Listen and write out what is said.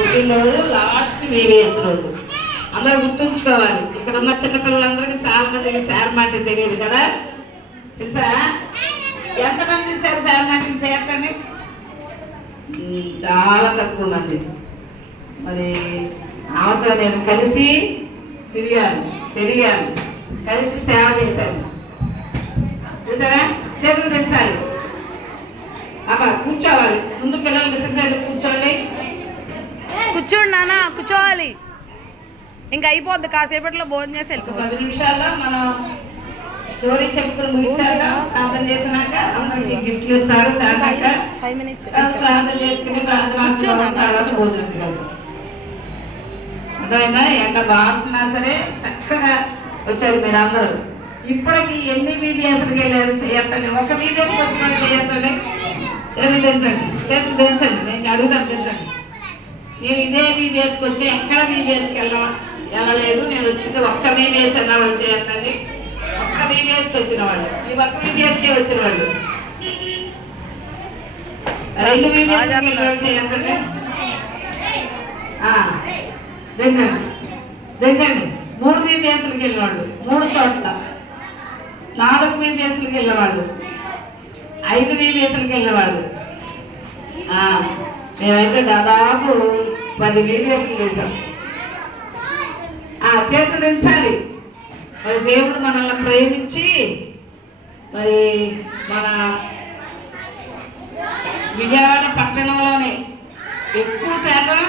పుట్టినరోజు last VVS రోజు అందరూ గుర్తుంచుకోవాలి. ఇక్కడ ఉన్న చిన్నపిల్లలందరికీ చాలా మందికి సార్ మాట తెలియదు కదా, తెలుసా? ఎంతమంది చూసారు సార్ మాటలు చేర్చండి? చాలా తక్కువ మంది. మరి అవసరం నేను కలిసి తిరిగాను, కలిసి సేవ చేశాను. చూసారా? చేతులు తెచ్చాలి అబ్బా, కూర్చోవాలి. ముందు పిల్లలు డిసిప్లైన్ కూర్చోండి. కూర్చోండి నాన్న, కూర్చోవాలి. ఇంకా అయిపోద్ది, కాసేపట్లో భోజనం చేసి వెళ్ళిపోవచ్చు. 10 నిమిషాల్లో మనం స్టోరీ చెప్పుకుని ముగించాక ప్రార్థన చేసినాక అందరికి గిఫ్ట్లు ఇస్తారు. ప్రార్థన చేసుకుని అర్థమైనా ఎండ బాగుంటున్నా సరే చక్కగా వచ్చారు మీరు అందరూ. ఇప్పటికి ఎన్ని VBSకి వెళ్ళారు? చేయొద్దండి. ఒక VBSకి వచ్చిన చేయొద్దండి. చేతులు దించండి. నేను అడుగుతాను, దించండి. నేను ఇదే VBSకి వచ్చి ఎక్కడ VBSకి వెళ్ళలేదు. నేను వచ్చింది ఒక్క VBS అన్న వాళ్ళు చేయొద్దండి. ఒక్క VBSకి వచ్చిన వాళ్ళు, ఈ ఒక్క VBSకే వచ్చిన వాళ్ళు, 2 VBSకి చేయొద్దండి. దించండి. 3 VBSకి వెళ్ళినవాళ్ళు 3 చోట్ల, 4 VBSకి వెళ్ళేవాళ్ళు, 5 VBSకి వెళ్ళేవాళ్ళు. మేమైతే దాదాపు 10 VBSకి చేశాం. చేతులు దించాలి. మరి దేవుడు మనల్ని ప్రేమించి మరి మన విజయవాడ పట్టణంలోనే ఎక్కువ శాతం